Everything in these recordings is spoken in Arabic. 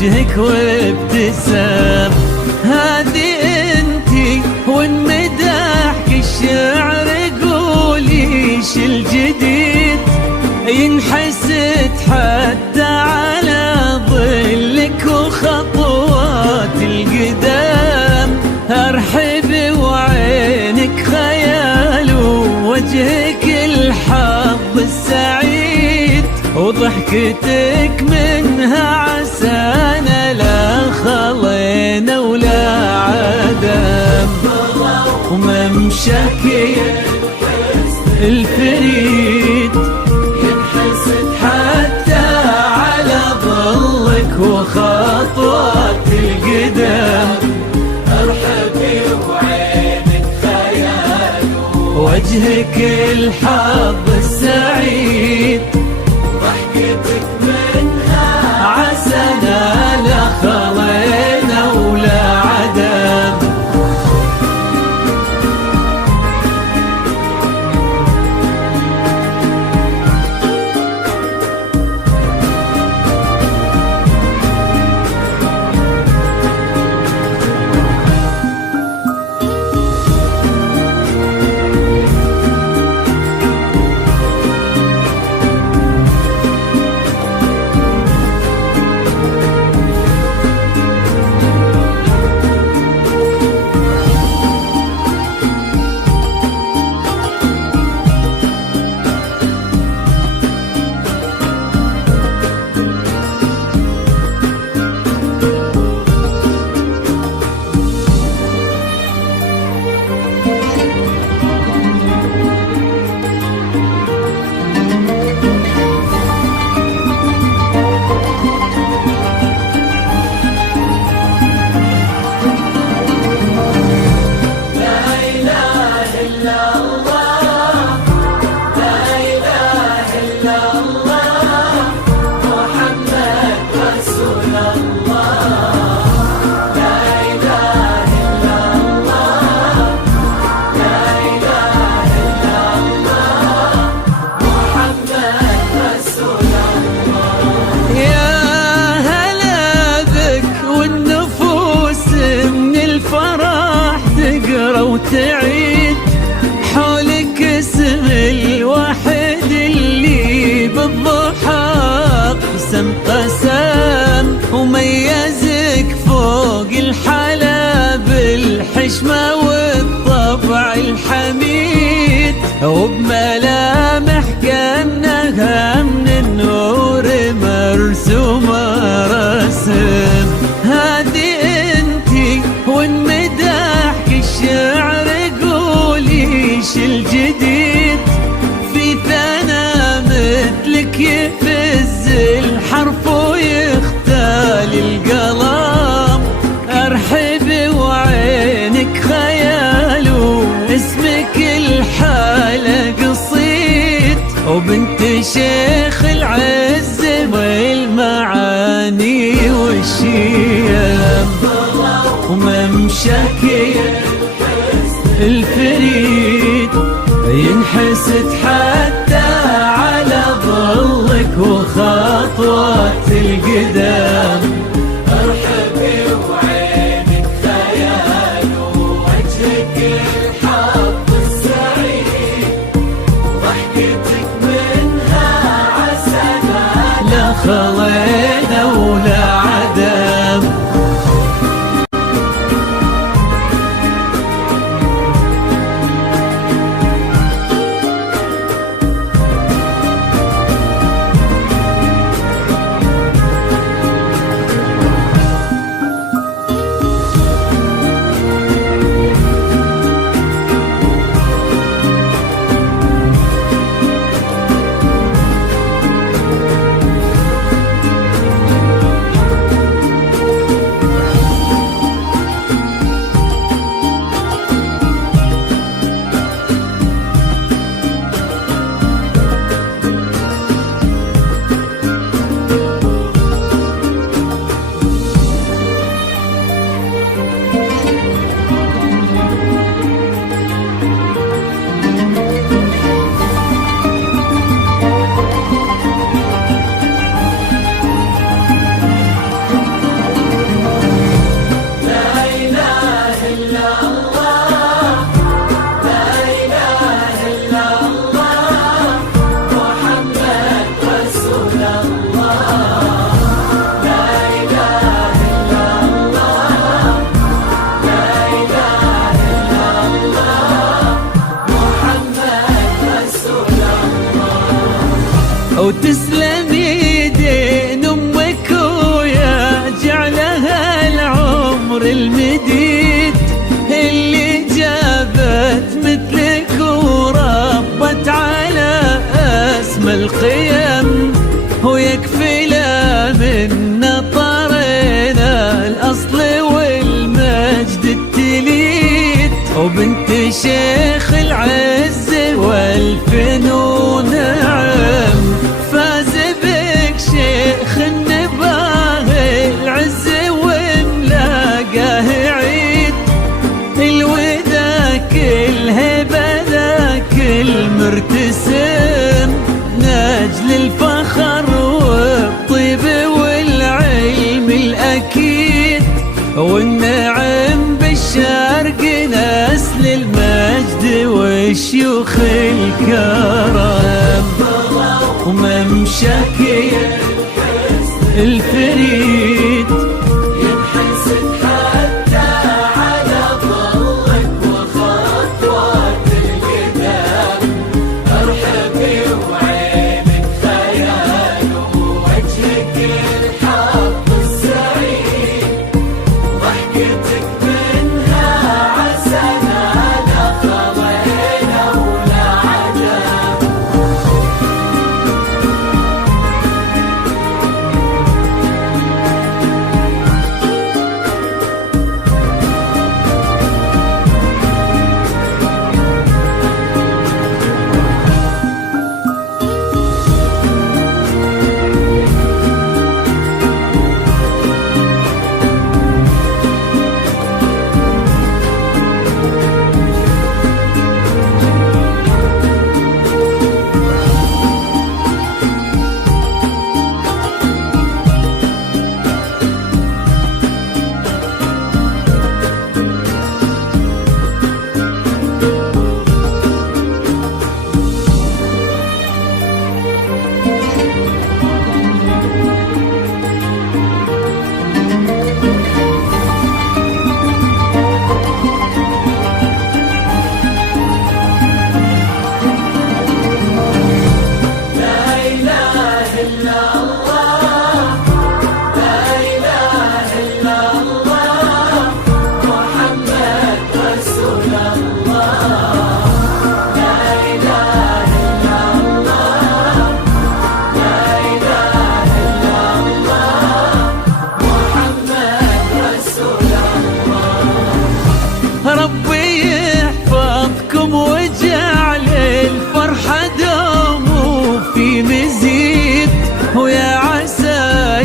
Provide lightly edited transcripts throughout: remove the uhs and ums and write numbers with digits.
وجهك وابتسام. هذه انتي وان مدحك الشعر قولي ايش الجديد، ينحسد حتى على ظلك وخطوات القدام. ارحب وعينك خيال ووجهك الحظ السعيد، وضحكتك منها عسانا لا خلينا ولا عدم. وممشاك الفريد ينحسد حتى على ظلك وخطوات القدام. ارحبي وعينك خيال وجهك الحظ السعيد، ضحكتك منها عسانا لا خلينا ولا عدم. وتعيد حولك اسم الواحد اللي بالضحى قسم وميزك فوق الحلا بالحشمة والطبع الحميد، وبملامح كأنها من النور مرسومة رسم. هذه انتي وان مدحك الشعر قولي ايش الجديد، في ثنا مثلك يفز الحرف ويختال القلم. ارحب وعينك خيال واسمك الحالة قصيد، وبنت شيخ العز والمعاني والشيم. وممشاك الفريد ينحسد حتى على ظلك وخطوات القدام. ارحبي وعينك خيال ووجهك الحظ السعيد، ضحكتك منها عسانا لا خلينا ولا عدم. وتسلم يدين أمك ويا جعلها العمر المديد، اللي جابت مثلك وربت على أسمى القيم، ويكفي لا من نطرنا الأصل والمجد التليد، وبنت شيخ العز والفنون نعم، فاز بك شيخ النباه العز وملاقاه عيد، الوداك الهبة ذاك المرتسم، نجل الفخر والطيب والعلم الأكيد، والنعم بالشرق نسل المجد والشيوخ الكرم، وممشاك الفريد ينحسد حتى على ظلك وخطوات القدام، ارحبي وعينك خيال ووجهك الحظ السعيد، ضحكتك منها عسنا لا خضينا ولا عدم. ربي يحفظكم وجعل الفرحة دوم في مزيد، ويا عسى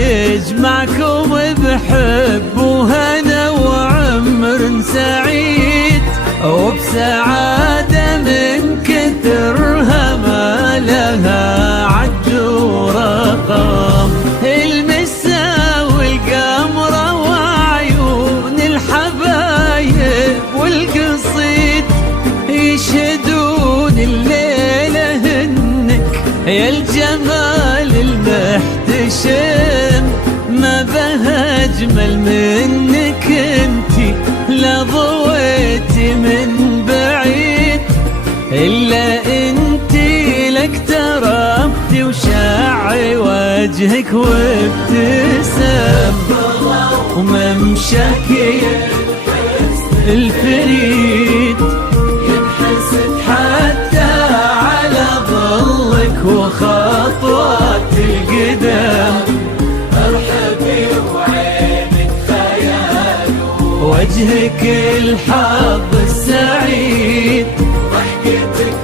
يجمعكم بحب وهنا وعمر سعيد، وبسعادة من كثرها ما لها عد ورقم، المسا والقمرة وعيون الحبايب والقصيد، يشهدون الليلة هنك يا الجمال المحتشم، ما بها أجمل منك انتي لا ضويتي من بعيد، إلا انتي لك تربتي وشع وجهك وابتسم، وممشاك الفريد ينحسد حتى على ظلك وخطوات القدم، ارحبي وعينك خيال وجهك الحظ السعيد، ضحكتك